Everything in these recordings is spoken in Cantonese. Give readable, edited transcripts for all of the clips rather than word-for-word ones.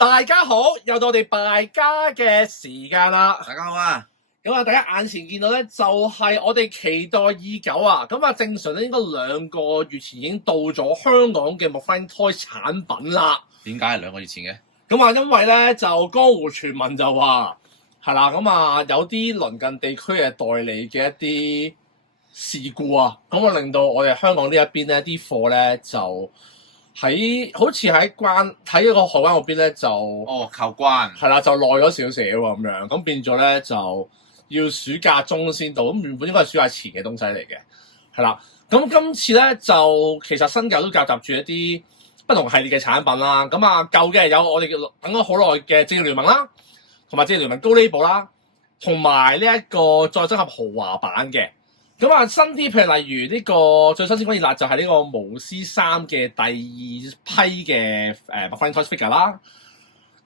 大家好，又到我哋敗家嘅時間啦！大家好啊！咁啊，大家眼前見到咧，就係我哋期待已久啊！咁啊，正常咧應該2個月前已經到咗香港嘅 McFlying-Toys 產品啦。點解係2個月前嘅？咁啊，因為咧就江湖傳聞就話係啦，咁啊有啲鄰近地區嘅代理嘅一啲事故啊，咁啊令到我哋香港呢一邊咧啲貨咧就好似喺一個海關嗰邊咧就扣關係啦，就耐咗少少咁樣，咁變咗咧就要暑假中先到，咁原本應該係暑假前嘅東西嚟嘅，係啦。咁今次咧就其實新舊都夾雜住一啲不同系列嘅產品啦。咁啊舊嘅有我哋等咗好耐嘅正義聯盟啦，同埋正義聯盟高 label 啦，同埋呢一個再整合豪華版嘅。咁啊新啲，譬如例如呢個最新鮮熱辣就係呢個巫師3嘅第2批嘅McFlying-Toys figure 啦。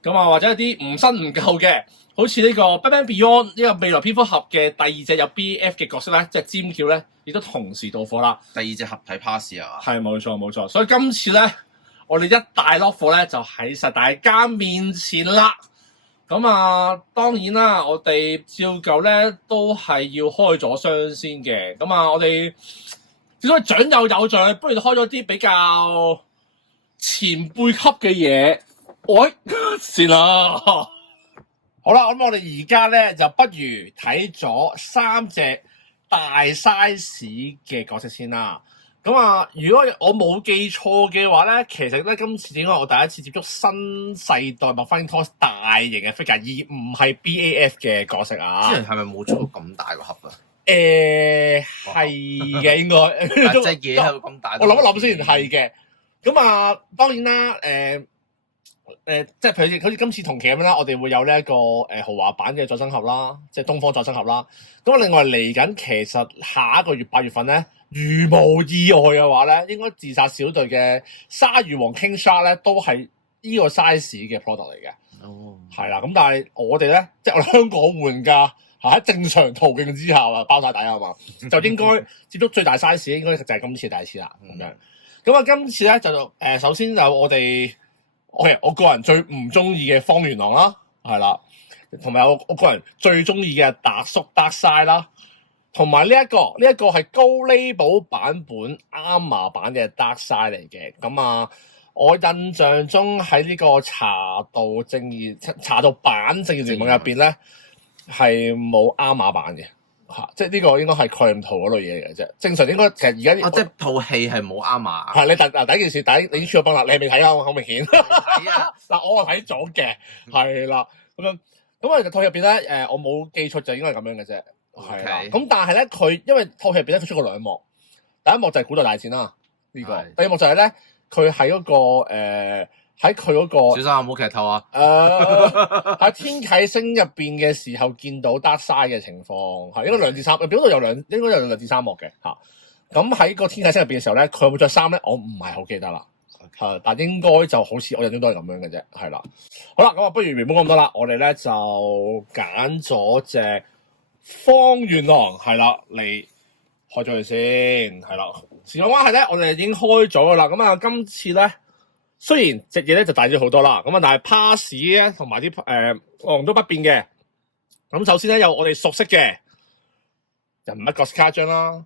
咁啊或者一啲唔新唔舊嘅，好似呢個 Batman Beyond 呢個未來蝙蝠俠嘅第2隻有 BF 嘅角色咧，即係尖叫咧，亦都同時到貨啦。第2隻合體 pass 啊，係冇錯，所以今次咧，我哋一大粒貨咧就喺晒大家面前啦。咁啊，當然啦，我哋照舊咧都係要開咗箱先嘅。咁啊，我哋只可以長幼有序，不如開咗啲比較前輩級嘅嘢。喂，先啦。好啦，咁我哋而家咧就不如睇咗3隻大 size 嘅角色先啦。咁啊，如果我冇記錯嘅話咧，其實咧今次點解我第一次接觸新世代 McFlying-Toys 大型嘅 figure，而唔係 BAF 嘅角色啊？之前係咪冇出過咁大個盒啊？係嘅，應該。隻嘢係咁大。我諗一諗先，係嘅。咁啊，當然啦，即係譬如好似今次同期咁樣啦，我哋會有呢一個豪華版嘅再生盒啦，即係東方再生盒啦。咁另外嚟緊，其實下一個月8月份咧，如無意外嘅話咧，應該自殺小隊嘅鯊魚王 King Shark 咧都係呢個 size 嘅 product 嚟嘅。哦，係啦，咁但係我哋咧，即係我哋香港玩家喺正常途徑之下啊，包晒底啊嘛，就應該接觸最大 size 應該就係今次第一次啦。咁樣，咁啊，今次咧就首先有我個人最唔中意嘅荒原狼啦，係啦，同埋我個人最中意嘅達叔 Darkseid 啦，同埋呢一個係高 label 版本 Armor 版嘅 Darkseid 嚟嘅。咁啊，我印象中喺呢個查到版正義聯盟入邊咧係冇 Armor 版嘅。即係呢個應該係概念圖嗰類嘢嚟嘅啫。正常應該其實而家即係套戲係冇啱啊。係你第一件事，你已經出咗崩啦，你係未睇啊？好明顯。睇啊！嗱，我係睇咗嘅，係啦，咁樣咁啊，套入邊咧，我冇記錯就應該係咁樣嘅啫，係啦。咁但係咧，佢因為套戲入邊咧，佢出過2幕，第一幕就係古代大戰啦，呢個，第二幕就係咧，佢喺嗰個喺佢嗰個小心啊，唔好劇透啊！喺天啟星入邊嘅時候見到 Darkseid 嘅情況，係應該2至3，表度有應該有2至3幕嘅嚇。咁喺個天啟星入邊嘅時候咧，佢有冇着衫咧？我唔係好記得啦，係，但應該就好似我印象都係咁樣嘅啫，係啦。好啦，咁啊，不如唔好咁多啦，我哋咧就揀咗隻荒原狼係啦嚟開咗佢先，係啦。時間關係咧，我哋已經開咗噶啦。咁啊，今次咧。雖然隻嘢咧就大咗好多啦，咁啊，但係 pass 咧同埋啲內容都不變嘅。咁首先咧有我哋熟悉嘅人物角色卡張啦。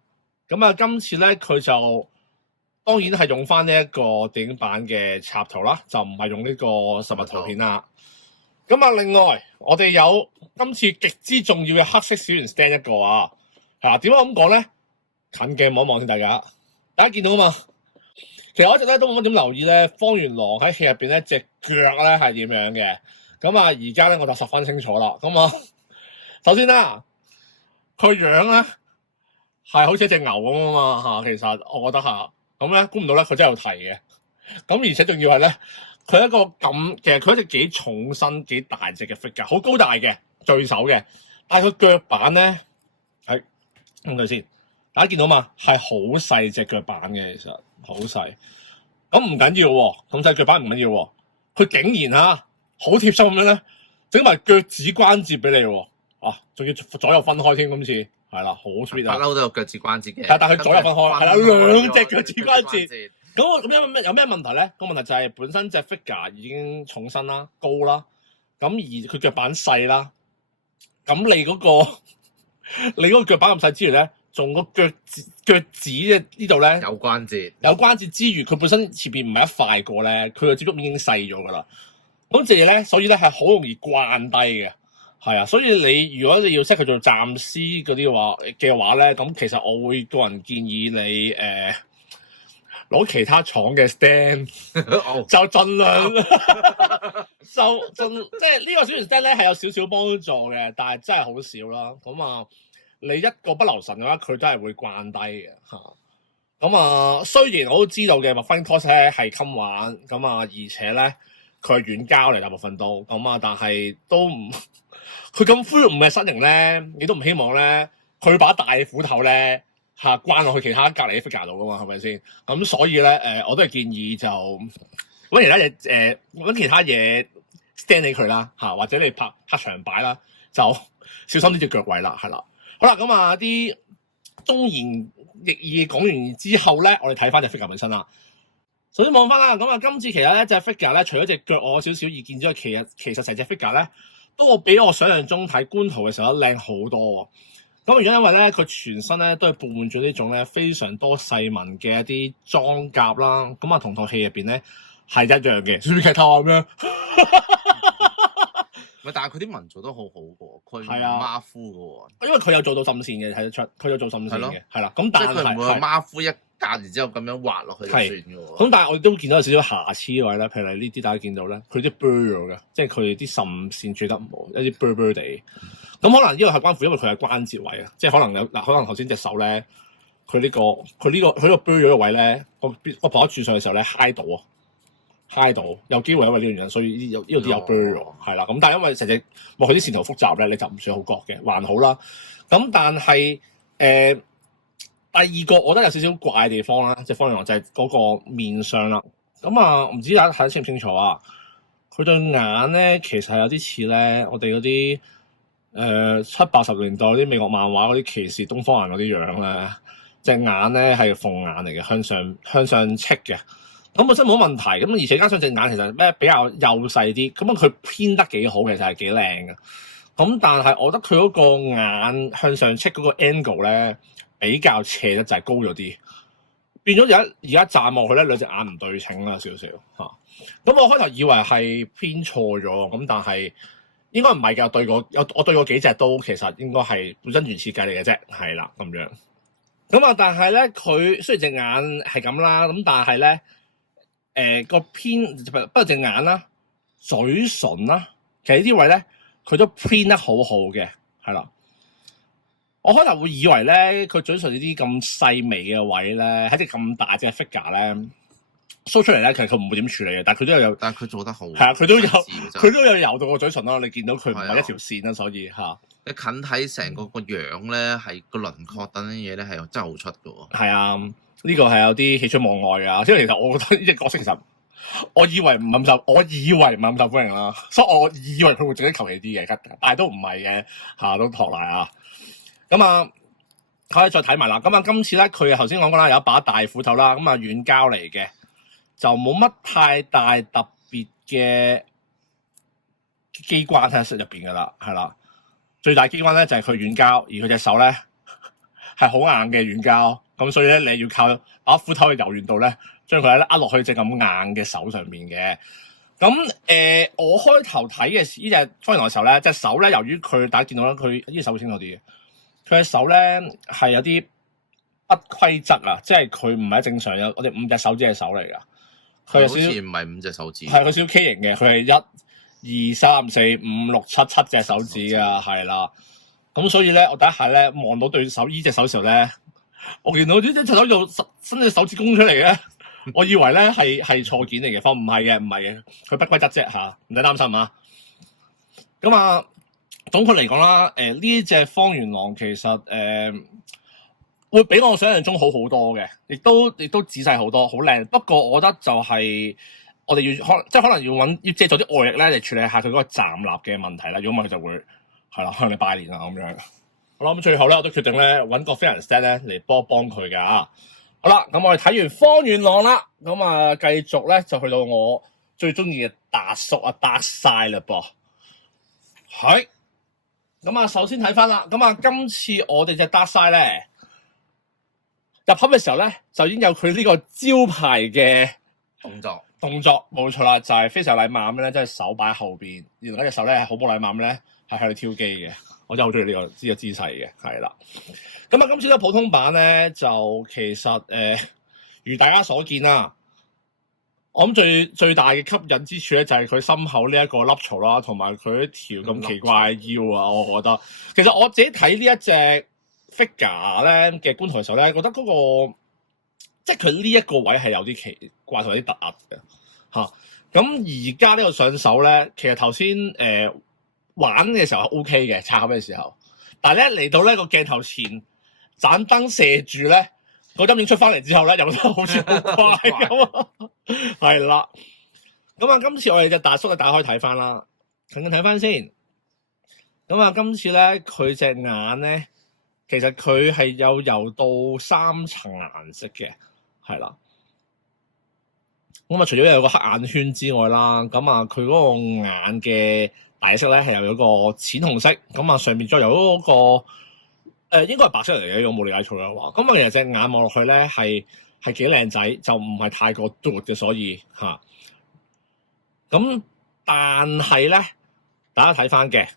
咁啊，今次咧佢就當然係用翻呢一個電影版嘅插圖啦，就唔係用呢個實物圖片啦。咁啊，另外我哋有今次極之重要嘅黑色小圓 stand 一個啊。係啦，點解咁講咧？近鏡望一望先，大家見到啊嘛。其實我一直咧都冇乜點留意咧，荒原狼喺戲入邊咧隻腳咧係點樣嘅。咁啊，而家咧我就十分清楚啦。咁啊，首先啦，佢樣咧係好似一隻牛咁啊嘛嚇。其實我覺得嚇，咁咧估唔到咧佢真係有蹄嘅。咁而且仲要係咧，佢一個咁其實佢一隻幾重身幾大隻嘅 figure，好高大嘅聚手嘅。但係佢腳板咧係睇佢先，大家見到嘛？係好細隻腳板嘅，其實。好細，咁唔緊要喎，咁細腳板唔緊要喎，佢竟然好貼心咁樣咧，整埋腳趾關節俾你喎，仲要左右分開添，今次係啦，好 sweet 啊！不嬲都有腳趾關節嘅，但係佢左右分開，係啦，2隻腳趾關節，咁有咩問題咧？個問題就係本身隻 figure 已經重身啦、高啦，咁而佢腳板細啦，咁你嗰個腳板咁細之餘咧，仲個腳趾嘅呢度咧有關節，有關節之餘，佢本身前邊唔係一塊過咧，佢個接觸面已經細咗噶啦。咁隻嘢咧，所以咧係好容易慣低嘅，係啊。所以你如果你要 set 佢做暫屍嗰啲嘅話咧，咁其實我會個人建議你攞其他廠嘅 stand，就盡量即係呢個小型 stand 咧係有少少幫助嘅，但係真係好少啦。咁啊，你一個不留神嘅話，佢都係會慣低嘅嚇。咁啊，雖然我都知道嘅McFarlane咧係襟玩，咁啊，而且咧佢係軟膠嚟大部分都咁啊，但係都唔佢咁灰唔係身形咧，你都唔希望咧佢把大斧頭咧嚇關落去其他隔離嘅 figure 度噶嘛，係咪先？咁所以咧我都係建議就揾其他嘢揾其他嘢 stand 起佢啦嚇，或者你拍長擺啦，就小心呢隻腳位啦，係啦。好啦，咁啊啲忠言逆耳講完之後咧，我哋睇翻隻 figure 本身啦。首先望翻啦，咁啊今次其實咧隻 figure 咧，除咗隻腳我有少少意見之外，其實成隻 figure 咧都比我想象中睇官圖嘅時候靚好多。咁原因為咧佢全身咧都係佈滿咗呢種咧非常多細紋嘅一啲裝甲啦，咁啊同套戲入邊咧係一樣嘅，好似劇透咁樣。但係佢啲紋做得好好嘅，佢唔係啊馬虎嘅喎。因為佢有做到滲線嘅，睇得出佢有做滲線嘅，係啦。咁但係佢唔會馬虎一格，然之後咁樣滑落去就算嘅喎。咁但係我哋都見到有少少瑕疵位咧，譬如呢啲大家見到咧，佢啲 blur 咗嘅，即係佢啲滲線做得唔好，一啲 blur 地。咁可能呢個係關乎，因為佢係關節位啊，即係可能可能頭先隻手咧，佢呢個 blur 咗嘅位咧，我跑住上嘅時候咧揩到，有機會因為呢個原因，所以呢度啲有 blur 咗，係啦。咁但係因為成隻佢啲線圖複雜咧，你就唔算好覺嘅，還好啦。咁但係第二個我覺得有少少怪嘅地方啦，即係方陽就係嗰個面相啦。咁啊，唔知大家睇得清唔清楚啊？佢對眼咧，其實係有啲似咧，我哋嗰啲70-80年代嗰啲美國漫畫嗰啲歧視東方人嗰啲樣咧，隻眼咧係鳳眼嚟嘅，向上戚嘅。咁本身冇問題，咁而且加上隻眼其實比較幼細啲，咁佢偏得幾好，其實係幾靚嘅。咁但係我覺得佢嗰個眼向上戚嗰個 angle 咧比較斜得就係高咗啲，變咗而家站落去咧兩隻眼唔對稱啦少少嚇。咁我開頭以為係偏錯咗，咁但係應該唔係㗎，我對過幾隻都其實應該係本身原設計嚟嘅啫，係啦咁樣。咁啊，但係咧佢雖然隻眼係咁啦，咁但係咧。個偏不過隻眼啦、嘴唇啦，其實呢啲位咧佢都偏得好好嘅，係啦。我開頭會以為咧佢嘴唇呢啲咁細微嘅位咧，喺隻咁大隻 figure 咧 show 出嚟咧，其實佢唔會點處理嘅，但係佢都有，但係佢做得好，係啊，佢都有游到個嘴唇咯。你見到佢唔係一條線啦，所以嚇。你近睇成個樣咧，係個輪廓等啲嘢咧係真係好出嘅喎。係啊。呢個係有啲喜出望外㗎，因為其實我覺得呢隻角色其實我以為唔係咁受歡迎啦，所以我以為佢會整得求其啲嘅，但係都唔係嘅嚇，都托賴啊！咁啊，可以再睇埋啦。咁啊，今次咧佢頭先講過啦，有一把大斧頭啦，咁啊軟膠嚟嘅，就冇乜太大特別嘅機關喺入邊㗎啦，係啦。最大機關咧就係佢軟膠，而佢隻手咧係好硬嘅軟膠。咁所以咧，你要靠把斧頭嘅柔軟度咧，將佢咧握落去隻咁硬嘅手上面嘅。咁我開頭睇嘅呢隻方陽嘅時候咧，隻手咧，由於佢大家見到啦，佢呢隻手會清楚啲嘅。佢嘅手咧係有啲不規則啊，即係佢唔係正常有我哋5隻手指嘅手嚟㗎。佢有少少唔係5隻手指，係佢少少 K 型嘅，佢係1、2、3、4、5、6、7隻手指㗎，係啦。咁所以咧，我第一下咧望到對手呢隻手嘅時候咧。我見到呢隻手用伸隻手指公出嚟嘅，我以為咧係錯件嚟嘅，唔係嘅，佢不規則啫嚇，唔使擔心啊。咁啊，總括嚟講啦，呢隻方元朗其實會比我想象中好好多嘅，亦都仔細好多，好靚。不過我覺得就係我哋要可能要借助啲外力咧嚟處理下佢嗰個站立嘅問題啦。如果唔係佢就會係啦向你拜年啊咁樣。好啦，咁最後咧，我都決定咧揾個非人 stand 咧嚟幫佢㗎。好啦，咁我哋睇完荒原狼啦，咁啊繼續咧就去到我最中意嘅達叔啊Darkseid啦噃。係，咁啊首先睇翻啦，咁啊今次我哋隻Darkseid咧入盒嘅時候咧就已經有佢呢個招牌嘅動作，冇錯啦，就係非常禮貌咁咧，即係手擺後邊，然後一隻手咧係好冇禮貌咁咧係喺度挑機嘅。我真係好中意呢個姿勢嘅，係啦。咁啊，今次咧普通版咧就其實如大家所見啦，我諗最大嘅吸引之處咧就係佢心口呢一個凹槽啦，同埋佢一條咁奇怪嘅腰啊，我覺得。其實我自己睇呢一隻 figure 咧嘅觀圖嘅時候咧，覺得嗰個即係佢呢一個位係有啲奇怪同有啲突兀嘅嚇。咁而家呢個上手咧，其實頭先玩嘅時候係 OK 嘅，拆盒嘅時候，但係咧嚟到呢個鏡頭前，盞燈射住咧，個陰影出翻嚟之後咧，又覺得好似好怪咁啊，係啦。咁啊，今次我哋隻大叔嘅打開睇翻啦，近近睇翻先。咁啊，今次咧佢隻眼咧，其實佢係有油到3層顏色嘅，係啦。咁啊，除咗有個黑眼圈之外啦，咁啊，佢嗰個眼嘅大色咧係有個淺紅色，咁啊上面再有嗰個應該係白色嚟嘅，如果冇理解錯嘅話。咁啊，其實隻眼望落去咧係幾靚仔，就唔係太過嘟嘅，所以嚇。咁但係咧，大家睇翻嘅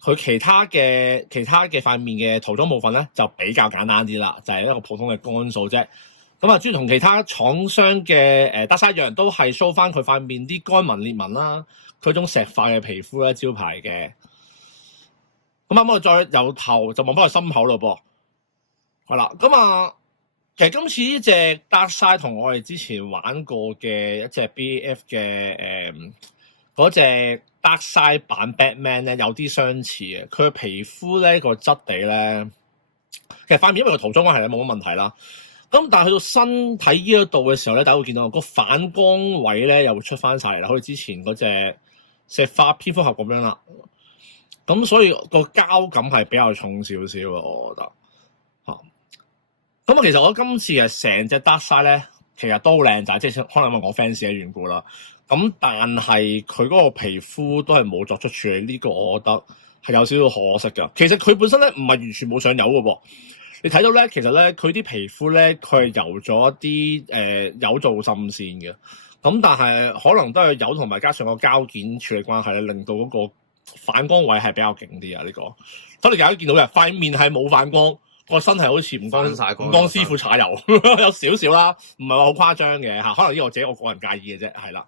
佢其他嘅塊面嘅塗裝部分咧就比較簡單啲啦，就係一個普通嘅乾數啫。咁啊，專同其他廠商嘅Darkseid一樣，都係 show 翻佢塊面啲乾紋裂紋啦，佢種石化嘅皮膚咧招牌嘅。咁啱我再由頭就望翻佢心口咯噃，係啦。咁啊，其實今次呢隻Darkseid同我哋之前玩過嘅一隻 BAF 嘅嗰隻Darkseid版 Batman 咧有啲相似嘅，佢嘅皮膚咧個質地咧，其實塊面因為個塗裝關係咧冇乜問題啦。咁但係去到身體呢一度嘅時候咧，大家會見到個反光位咧又會出翻晒嚟啦，好似之前嗰隻石化蝙蝠俠咁樣啦。咁所以個膠感係比較重少少啊，我覺得嚇。咁啊，其實我今次係成隻Darkseid咧，其實都好靚仔，即係可能因為我 fans 嘅緣故啦。咁但係佢嗰個皮膚都係冇作出處理，呢個我覺得係有少少可惜㗎。其實佢本身咧唔係完全冇上油嘅噃。你睇到咧，其實咧佢啲皮膚咧，佢係油咗一啲油做滲線嘅。咁但係可能都係油同埋加上個膠件處理關係咧，令到嗰個反光位係比較勁啲啊！呢個，所以你大家見到嘅塊面係冇反光，個身係好似唔光師傅搽油，有少少啦，唔係話好誇張嘅嚇。可能呢個我個人介意嘅啫，係啦。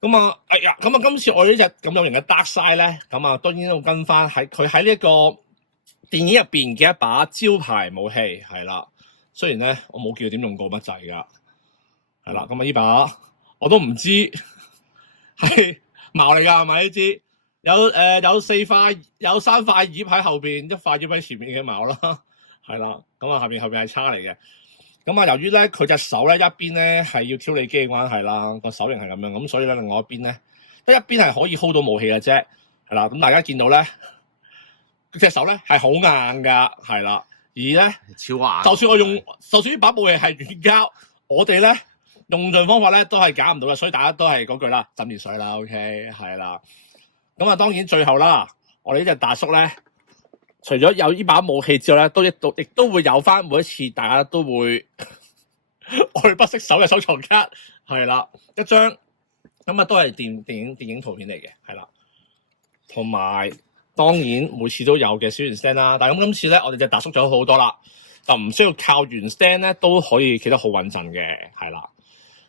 咁啊，咁啊，今次我呢隻咁有型嘅Darkseid咧，咁啊當然都跟翻喺呢一個電影入邊嘅一把招牌武器係啦，雖然咧我冇叫佢點用過乜滯噶，係啦，咁啊呢把我都唔知係矛嚟噶係咪？呢支有3塊葉喺後邊，一塊葉喺前面嘅矛啦，係啦，咁啊後邊係叉嚟嘅。咁啊由於咧佢隻手咧一邊咧係要挑理機嘅關係啦，個手型係咁樣，咁所以咧另外一邊咧得一邊係可以 hold 到武器嘅啫，係啦，咁大家見到咧。隻手咧係好硬噶，係啦，而咧超硬。就算呢把武器係軟膠，我哋咧用盡方法咧都係搞唔到嘅，所以大家都係嗰句啦，浸熱水啦 ，OK， 係啦。咁啊，當然最後啦，我哋呢隻大叔咧，除咗有呢把武器之外咧，亦都會有翻每一次大家都會愛不釋手嘅收藏卡，係啦，一張咁啊都係電影圖片嚟嘅，係啦，同埋。當然每次都有嘅小圓 stand 啦，但係咁今次咧，我哋隻大叔咗好多啦，就唔需要靠圓 stand 咧都可以企得好穩陣嘅，係啦。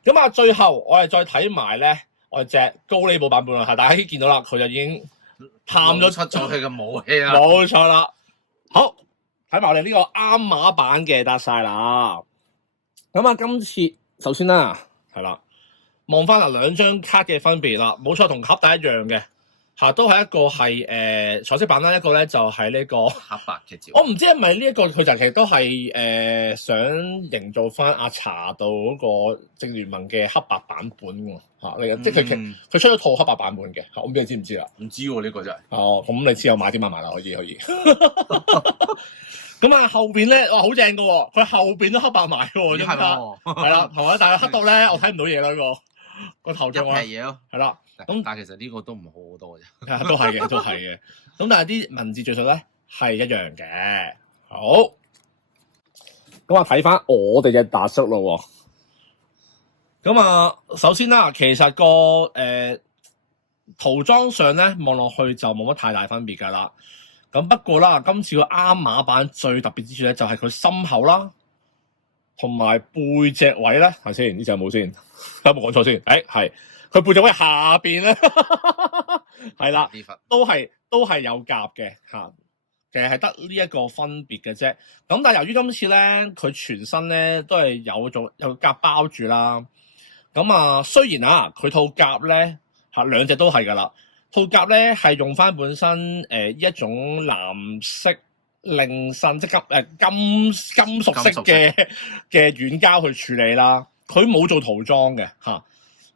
咁啊，最後我哋再睇埋咧，我哋隻高呢部版本啦，係大家已經見到啦，佢就已經探咗出咗佢嘅武器啦，冇錯啦。好，睇埋我哋呢個啱碼版嘅Darkseid啦。咁啊，今次首先啦，係啦，望翻兩張卡嘅分別啦，冇錯，同盒底一樣嘅。都係一個係彩色版啦，一個咧就係呢個黑白嘅照。我唔知係咪呢一個佢就其實都係想營造翻阿查到嗰個正聯盟嘅黑白版本喎嚇，即係佢出咗套黑白版本嘅，我唔知你知唔知啦？唔知喎呢個真係。哦，咁你之後買啲買埋啦，可以。咁啊後邊咧，哇好正噶喎，佢後邊都黑白埋嘅喎，咦係張卡喎，係啦，係嘛？但係黑到咧，我睇唔到嘢啦，呢個頭一像啊，皮嘢咯。係啦，咁但係其實呢個都唔好好多嘅啫。都係嘅，都係嘅。咁但係啲文字敘述咧係一樣嘅。好，咁啊睇翻我哋嘅特色咯喎。咁啊，首先啦，其實個塗裝上咧望落去就冇乜太大分別㗎啦。咁不過啦，今次個啱碼版最特別之處咧，就係佢心口啦，同埋背脊位咧，係先呢隻有冇先？有冇講錯先？係佢背脊位下邊咧，係啦，都係有夾嘅嚇。其實係得呢一個分別嘅啫。咁但係由於今次咧，佢全身咧都係有夾包住啦。咁啊，雖然啊，佢套夾咧嚇兩隻都係㗎啦。套夾咧係用翻本身一種藍色令腎即金屬色嘅軟膠去處理啦，佢冇做塗裝嘅嚇，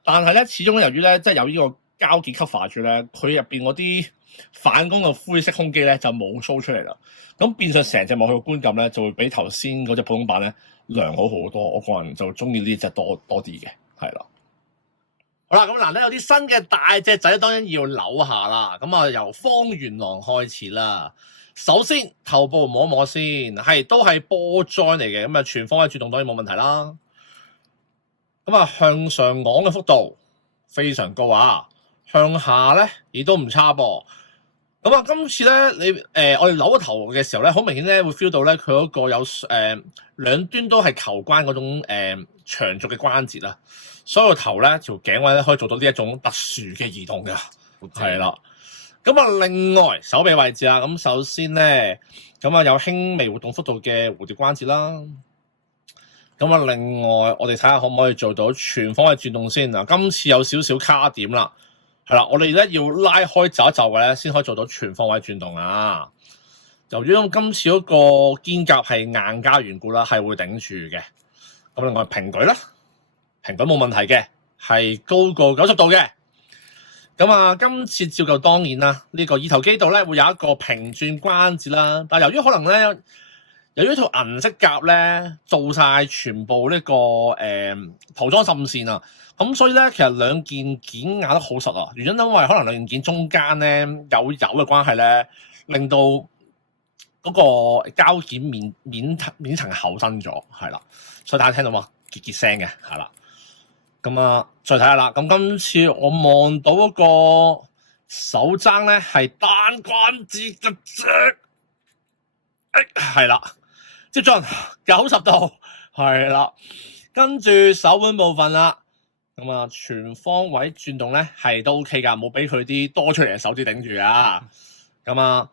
但係咧始終由於咧即係有呢個膠結 cover 住咧，佢入邊嗰啲反光嘅灰色空機咧就冇 show 出嚟啦，咁變相成隻望去嘅觀感咧就會比頭先嗰隻普通版咧良好好多，我個人就中意呢隻多啲嘅，係啦。好啦，咁嗱咧有啲新嘅大隻仔，當然要扭下啦。咁啊，由方元朗開始啦。首先頭部摸一摸先，都係波 join 嚟嘅，咁啊全方位轉動當然冇問題啦。咁啊向上昂嘅幅度非常高啊，向下咧亦都唔差噃。咁啊，今次咧你我哋扭個頭嘅時候咧，好明顯咧會 feel 到咧佢嗰個有兩端都係球關嗰種長軸嘅關節啦。所以個頭咧條頸位咧可以做到呢一種特殊嘅移動嘅，係啦。咁啊，另外手臂位置啊，咁首先咧，咁啊有輕微活動幅度嘅蝴蝶關節啦。咁啊，另外我哋睇下可唔可以做到全方位轉動先嗱。今次有少少卡點啦，係啦，我哋咧要拉開走一走嘅咧，先可以做到全方位轉動啊。由於今次嗰個肩胛係硬加緣故啦，係會頂住嘅。咁另外平舉啦。平舉冇問題嘅，係高過90度嘅。咁啊，今次照舊當然啦，呢個二頭肌度咧會有一個平轉關節啦。但係由於可能咧，由於套銀色夾咧做晒全部呢個塗裝滲線啊，咁所以咧其實兩件件壓得好實啊。原因因為可能兩件件中間咧有油嘅關係咧，令到嗰個膠件面層厚身咗，係啦。所以大家聽到嘛，結結聲嘅，係啦。咁啊，再睇下啦。咁今次我望到嗰個手踭咧係單關節嘅啫，係啦，接近90度，係啦。跟住手腕部分啦，咁啊全方位轉動咧係都 OK 噶，冇俾佢啲多出嚟嘅手指頂住啊。咁啊，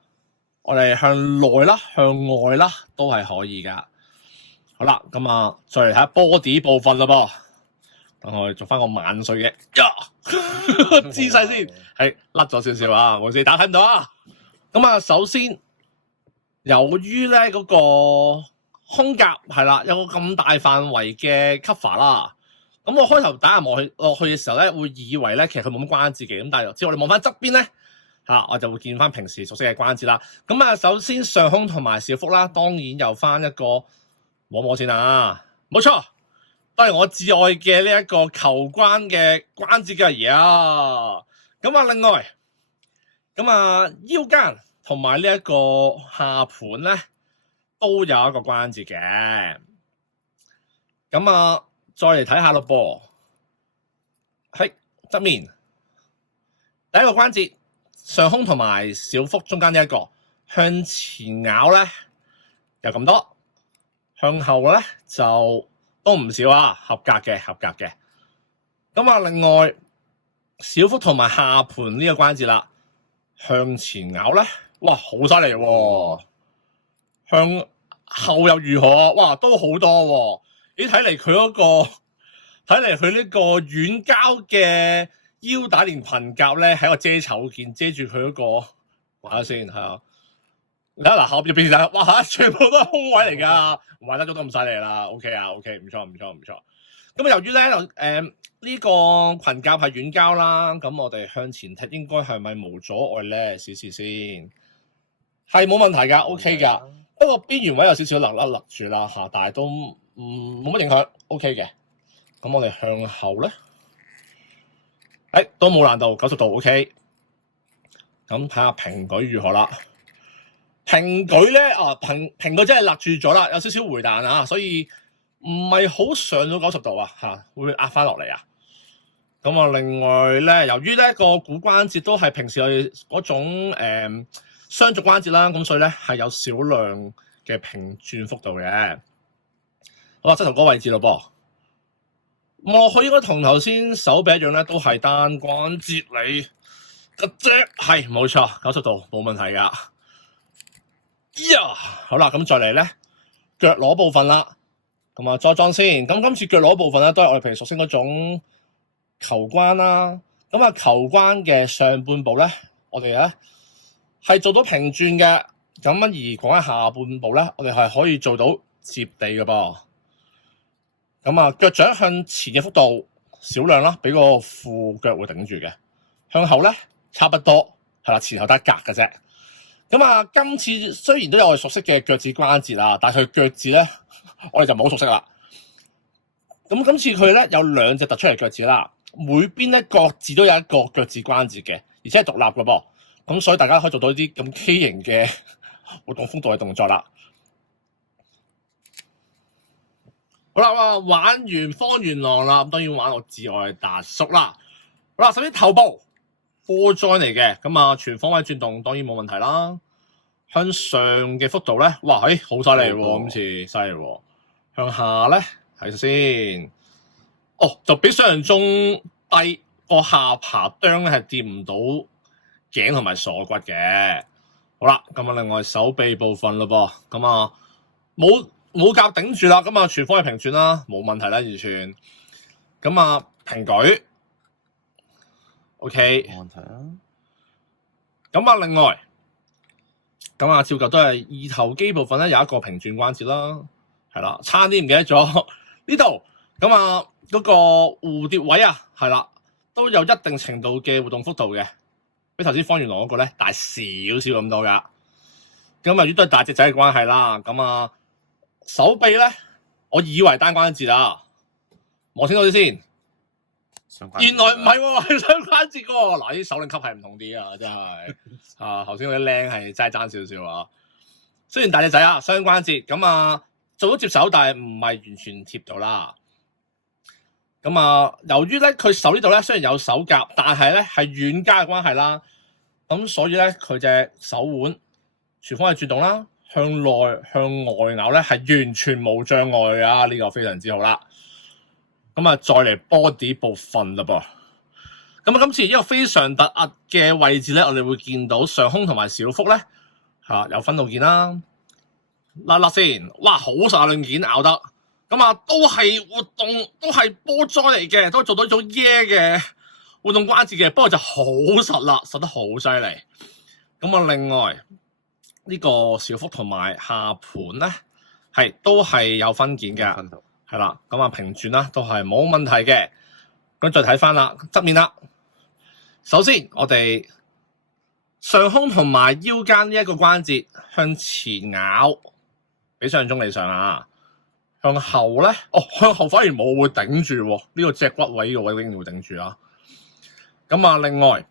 我哋向內啦、向外啦都係可以噶。好啦，咁啊，再嚟睇下 body 部分啦噃。等我哋做翻個萬歲嘅姿勢先，係甩咗少少啊！冇事，大家睇唔到啊！咁啊，首先由於咧嗰個胸甲係啦，有個咁大範圍嘅 cover 啦，咁我開頭打下望落去嘅時候咧，會以為咧其實佢冇乜關節嘅，咁但係之後我哋望翻側邊咧嚇，我就會見翻平時熟悉嘅關節啦。咁啊，首先上胸同埋小腹啦，當然有翻一個摸摸先啊，冇錯。都係我至愛嘅呢一個球關嘅關節嘅嘢啊！咁啊，另外咁啊腰間同埋呢一個下盤咧都有一個關節嘅。咁啊，再嚟睇下咯噃，喺側面第一個關節上胸同埋小腹中間呢一個向前咬咧有咁多，向後咧就都唔少啊，合格嘅。咁啊，另外小腹同埋下盤呢個關節啦，向前咬咧，哇，好犀利喎！向後又如何啊？哇，都好多喎！咦，睇嚟佢呢個軟膠嘅腰帶連裙甲咧，係一個遮醜件，遮住佢嗰個。玩下先，係啊。你睇嗱，後邊變曬，哇！全部都係空位嚟㗎，玩得咗都咁犀利啦。OK 啊 ，OK， 唔錯。咁由於咧呢個裙甲係軟膠啦，咁我哋向前踢應該係咪無阻礙咧？試試先，係冇問題㗎，OK 㗎。不過邊緣位有少少勒住啦嚇，但係都冇乜影響 ，OK 嘅。咁我哋向後咧，都冇難度，90度 OK。咁睇下平舉如何啦。平舉咧平舉真係勒住咗啦，有少少回彈啊，所以唔係好上到90度啊嚇，會壓翻落嚟啊。咁啊，另外咧，由於咧個股關節都係平時我哋嗰種雙軸關節啦，咁所以咧係有少量嘅平轉幅度嘅。好啦，膝頭哥位置咯噃。我佢應該同頭先手臂一樣咧，都係單關節嚟嘅啫，係冇錯，90度冇問題噶。呀，好啦，咁再嚟咧腳踝部分啦，咁啊再裝先。咁今次腳踝部分咧，都係我哋平時熟悉嗰種球關啦。咁啊球關嘅上半部咧，我哋咧係做到平轉嘅。咁而講緊下半部咧，我哋係可以做到接地嘅噃。咁啊，腳掌向前嘅幅度少量啦，俾個副腳會頂住嘅。向後咧差不多係啦，前後得一格嘅啫。咁啊，今次雖然都有我哋熟悉嘅腳趾關節啊，但係佢腳趾咧，我哋就唔好熟悉啦。咁今次佢咧有兩隻突出嚟腳趾啦，每邊咧各自都有一個腳趾關節嘅，而且係獨立嘅噃。咁所以大家可以做到啲咁畸形嘅活動幅度嘅動作啦。好啦，玩完方圓廊啦，咁當然玩我至愛達叔啦。好啦，首先頭部 full joint 嚟嘅，咁啊全方位轉動當然冇問題啦。向上嘅幅度咧，哇，好犀利喎，今次犀利喎。向下咧，睇下先。就比想象中低，個下巴啄咧係掂唔到頸同埋鎖骨嘅。好啦，咁啊另外手臂部分咯噃，咁啊冇夾頂住啦，咁啊全方位平轉啦，冇問題啦，完全。咁啊平舉 ，OK， 冇問題啊。咁啊另外，咁啊照舊都係二頭肌部分咧有一個平轉關節啦，係啦，差啲唔記得咗呢度。咁啊嗰個蝴蝶位啊，係啦，都有一定程度嘅活動幅度嘅，比頭先方圓廊嗰個咧大少少咁多噶。咁啊，亦都係大隻仔嘅關係啦。咁啊。手臂咧，我以為單關節啊，摸清楚啲先。原來唔係喎，係雙關節嘅喎。嗱，啲手領級係唔同啲啊，真係啊，頭先嗰啲靚係真係爭少少啊。雖然大隻仔啊，雙關節咁啊，做到接手，但係唔係完全貼到啦。咁啊，由於咧佢手呢度咧雖然有手夾，但係咧係軟膠嘅關係啦。咁所以咧佢隻手腕全方位轉動啦。向內向外咬咧係完全冇障礙啊！呢個非常之好啦。咁啊，再嚟 body 部分啦噃。咁啊，今次一個非常突兀嘅位置咧，我哋會見到上胸同埋小腹咧有分度件啦。嗱先，哇，好實兩件咬得。咁啊，都係活動，都係波災嚟嘅，都做到一種嘅活動關節嘅，不過就好實啦，實得好犀利。咁啊，另外。呢個小腹同埋下盤咧，都係有分件嘅，係啦，咁啊平轉啦，都係冇問題嘅。咁再睇翻啦，側面啦。首先我哋上胸同埋腰間呢一個關節向前咬，比想像中理想啊。向後咧，向後反而冇會頂住喎，呢個脊骨位呢個位一定會頂住啊。咁啊，另外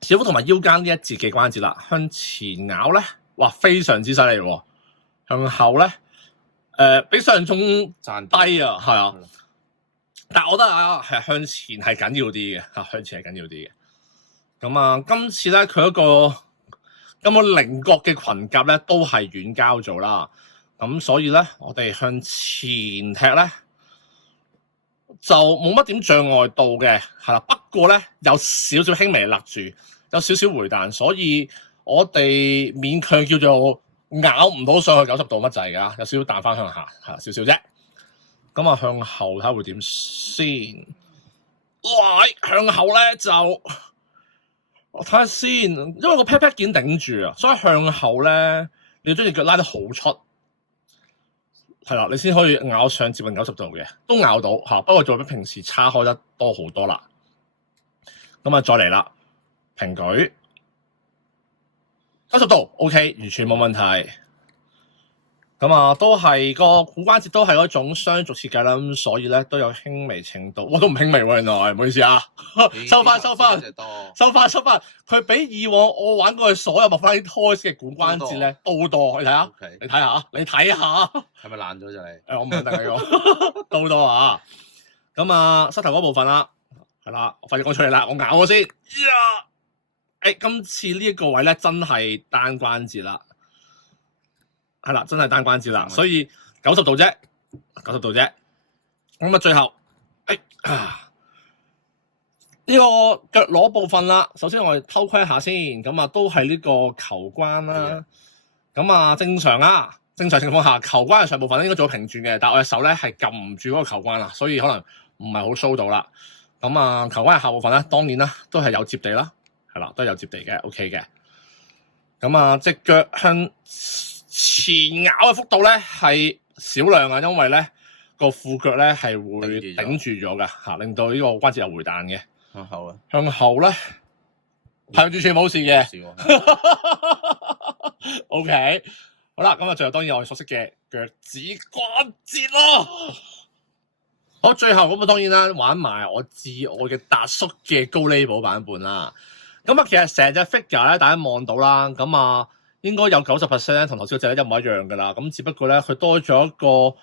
小腹同埋腰間呢一節嘅關節啦，向前咬咧。哇，非常之犀利喎！向後咧，比想像中低啊，係啊。但係我覺得啊，係向前係緊要啲嘅，向前係緊要啲嘅。咁啊，今次咧佢一個咁個菱角嘅裙甲咧，都係軟膠做啦。咁所以咧，我哋向前踢咧，就冇乜點障礙度嘅，係啦。不過咧，有少少輕微勒住，有少少回彈，所以。我哋勉強叫做咬唔到上去90度乜滯㗎，有少少彈翻向下，少少啫。咁啊，向後睇下會點先？哇！向後咧就我睇下先，因為個 pat pat 件頂住啊，所以向後咧你要將隻腳拉得好出，係啦，你先可以咬上接近90度嘅，都咬到嚇。不過就比平時差開得多好多啦。咁啊，再嚟啦，平舉。90度 OK， 完全冇問題。咁啊，都係個股關節都係嗰種雙軸設計啦，咁所以咧都有輕微程度，我都唔輕微喎，原來唔好意思啊，收翻，佢比以往我玩過嘅所有McFarlane Toys 嘅股關節咧都多，你睇下，okay. 你睇下，係咪爛咗就你？我唔肯定喎，都多啊，咁啊，膝頭嗰部分啦，係啦，我快啲講出嚟啦，我咬我先，今次呢一個位咧真係單關節啦。係啦，真係單關節啦，所以90度啫，90度啫。咁啊，最後，呢個腳踝部分啦，首先我哋偷窺一下先，咁啊都係呢個球關啦。咁啊正常情況下，球關嘅上部分咧應該做到平轉嘅，但係我隻手咧係撳唔住嗰個球關啦，所以可能唔係好 show 到啦。咁啊，球關嘅下部分咧，當然啦，都係有接地啦，係啦，都係有接地嘅 ，OK 嘅。咁啊，隻腳向前咬嘅幅度咧係少量啊，因為咧個褲腳咧係會頂住咗噶嚇，令到呢個關節有回彈嘅。向後咧係完全冇事嘅。OK， 好啦，咁啊，最後當然我哋熟悉嘅腳趾關節咯。好，最後咁啊，當然啦，玩埋我至愛嘅達叔嘅高 label 版本啦。咁啊，其實成隻 figure 咧，大家望到啦，咁啊。應該有90% 咧，同頭先嗰隻咧一模一樣噶啦。咁只不過咧，佢多咗一個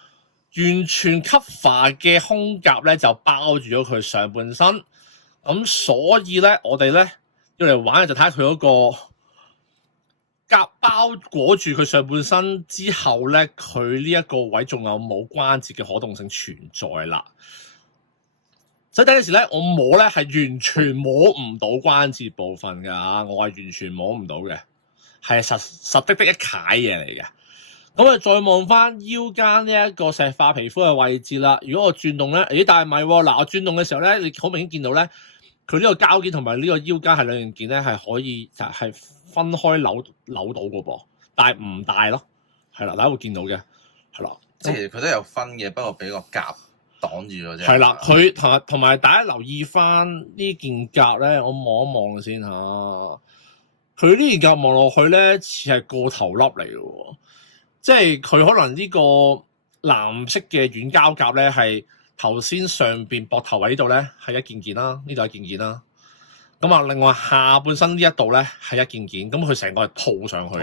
完全 cover 嘅胸甲咧，就包住咗佢上半身。咁所以咧，我哋咧要嚟玩嘅就睇下佢嗰個甲包裹住佢上半身之後咧，佢呢一個位仲有冇關節嘅可動性存在啦。所以第一時咧，我摸咧係完全摸唔到關節部分㗎，我係完全摸唔到嘅。係實的一楷嘢嚟嘅，咁啊再望翻腰間呢一個石化皮膚嘅位置啦。如果我轉動咧，但係唔係喎，嗱我轉動嘅時候咧，你好明顯見到咧，佢呢個膠件同埋呢個腰間係兩樣件咧係可以就係分開扭到嘅噃，但係唔大咯，係啦，大家會見到嘅，係啦，即係佢都有分嘅，不過俾個夾擋住咗啫。係啦，佢同埋大家留意翻呢件甲咧，我望一望先嚇。佢呢件甲望落去咧，似係個頭粒嚟嘅喎，即係佢可能呢個藍色嘅軟膠甲咧，係頭先上邊膊頭位呢度咧係一件啦，呢度一件啦。咁啊，另外下半身呢一度咧係一件，咁佢成個係套上去，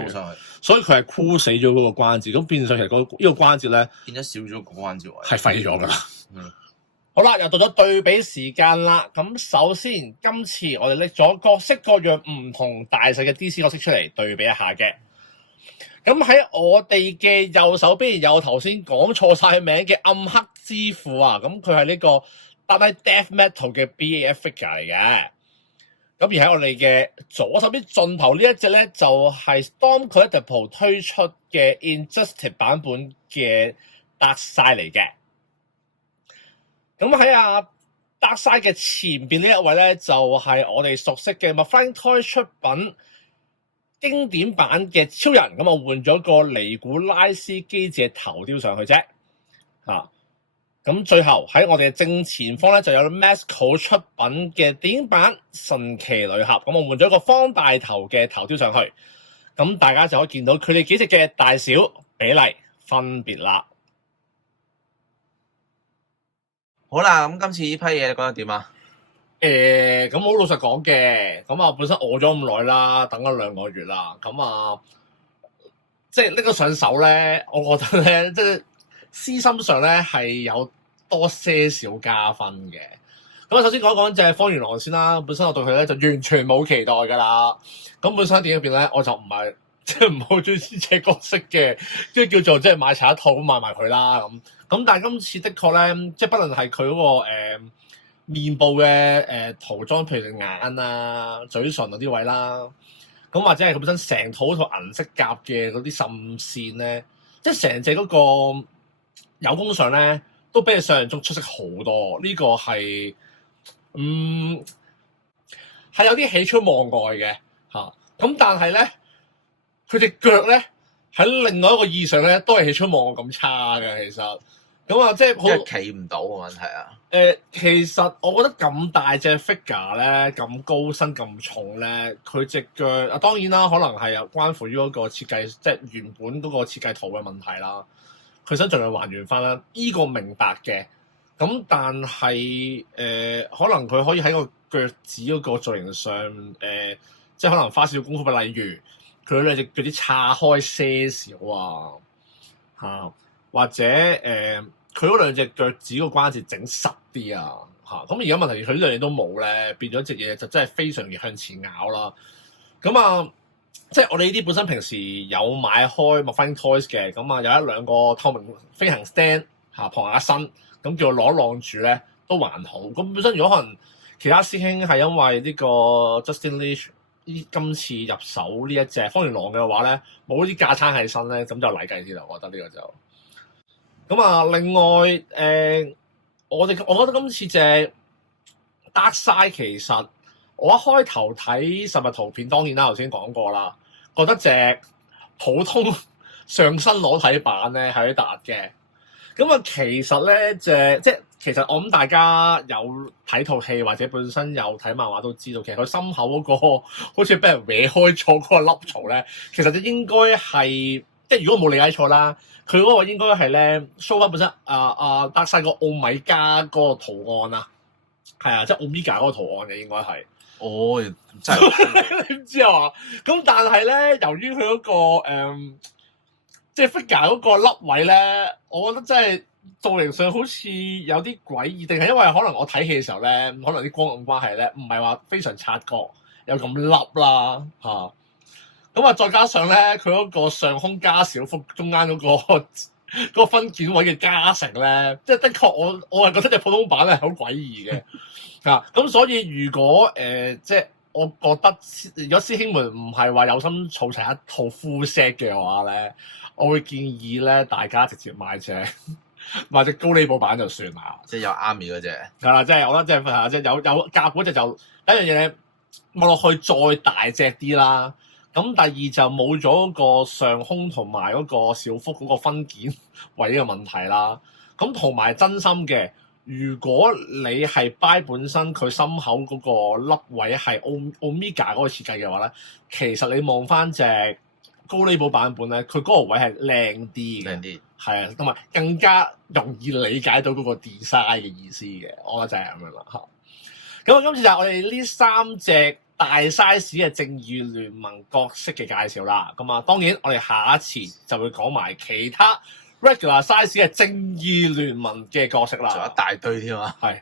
所以佢係箍死咗嗰個關節，咁變相其實呢個關節咧變咗少咗個關節位，係廢咗㗎啦。好啦，又到咗對比時間啦。咁首先，今次我哋拎咗各式各樣唔同大細嘅 DC 角色出嚟對比一下嘅。咁喺我哋嘅右手邊有頭先講錯晒名嘅暗黑之父啊。咁佢係呢個 Dark Knight Death Metal 嘅 BAF figure 嚟嘅。咁而喺我哋嘅左手邊盡頭呢一隻咧，就係 Storm Collectible 推出嘅 Injustice 版本嘅 Darkseid 嚟嘅。咁喺Darkseid嘅前邊呢一位咧，就係我哋熟悉嘅McFarlane Toys 出品經典版嘅超人，咁啊換咗個尼古拉斯基治嘅頭雕上去啫。咁最後喺我哋嘅正前方咧，就有 Mezco 出品嘅電影版神奇女俠，咁我換咗個方大頭嘅頭雕上去，咁大家就可以見到佢哋幾隻嘅大小比例分別啦。好啦，咁今次呢批嘢你覺得點啊？咁好老實講嘅，咁啊本身餓咗咁耐啦，等咗2個月啦，咁啊即係拎咗上手咧，我覺得咧即係私心上咧係有多些少加分嘅。咁啊首先講一講隻荒原狼先啦，本身我對佢咧就完全冇期待㗎啦。咁本身喺電影入邊咧，我就唔係即係唔好中意呢隻角色嘅，即係叫做即係買齊一套咁買埋佢啦咁。咁但係今次的確咧，即係不論係佢嗰個面部嘅塗裝，譬如眼啊、嘴唇嗰啲位啦，咁或者係佢本身成套銀色甲嘅嗰啲滲線咧，即係成隻嗰個有功上咧，都比你想象中出色好多。呢個係係有啲喜出望外嘅嚇。咁但係咧，佢隻腳咧喺另外一個意義上咧，都係喜出望外咁差嘅其實。咁啊，即係好企唔到嘅問題啊！其實我覺得咁大隻 figure 咧，咁高身咁重咧，佢隻腳啊當然啦，可能係有關乎於嗰個設計，即係原本嗰個設計圖嘅問題啦。佢想盡量還原翻啦，呢個明白嘅。咁但係可能佢可以喺個腳趾嗰個造型上，即係可能花少少功夫，例如佢兩隻腳啲叉開些少啊，或者佢嗰兩隻腳趾個關節整實啲啊，咁而家問題佢呢樣嘢都冇咧，變咗隻嘢就真係非常易向前咬啦。咁啊，即係我哋呢啲本身平時有買開麥花臣 Toys 嘅，咁啊有一兩個透明飛行 stand 傍下身，咁叫我攞晾住咧都還好。咁本身如果可能其他師兄係因為呢個 Justin Leash 今次入手呢一隻荒原狼嘅話咧，冇啲架撐喺身咧，咁就嚟計啲啦。我覺得呢個就咁啊。另外我覺得今次隻 Darkseid 其實我一開頭睇實物圖片，當然啦，頭先講過啦，覺得隻普通上身裸體版咧係啲突嘅。咁啊，其實咧其實我諗大家有睇套戲或者本身有睇漫畫都知道，其實佢心口嗰個好似俾人搲開咗嗰個凹槽咧，其實就應該係即係如果冇理解錯啦，佢嗰個應該係咧 show 翻本身Darkseid個奧米加嗰個圖案啊，係啊，即係 Omega 嗰個圖案嘅應該係。哦，真係你唔知啊嘛？咁但係咧，由於佢嗰個即係 figure 嗰個凹位咧，我覺得真係造型上好似有啲詭異，定係因為可能我睇戲嘅時候咧，可能啲光暗關係咧，唔係話非常察覺有咁凹啦嚇。咁啊，再加上咧，佢嗰個上空加小腹中間嗰個分件位嘅加成咧，即係的確我係覺得隻普通版係好詭異嘅嚇。咁所以如果即係我覺得，如果師兄們唔係話有心儲齊一套 full set 嘅話咧，我會建議咧大家直接買隻高利寶版就算啦。即係有 Army 嗰隻。係啦，即係我覺得即係有夾嗰隻就第一樣嘢望落去再大隻啲啦。咁第二就冇咗個上胸同埋嗰個小腹嗰個分件位嘅問題啦。咁同埋真心嘅，如果你係 buy 本身佢心口嗰個凹位係 Omega 嗰個設計嘅話咧，其實你望翻隻高利寶版本咧，佢嗰個位係靚啲嘅，係啊，同埋更加容易理解到嗰個 design 嘅意思嘅，我覺得就係咁樣啦嚇。咁啊，今次就係我哋呢三隻大 size 嘅正義聯盟角色嘅介紹啦。咁啊，當然我哋下一次就會講埋其他 regular size 嘅正義聯盟嘅角色啦。仲有一大堆添啊！係。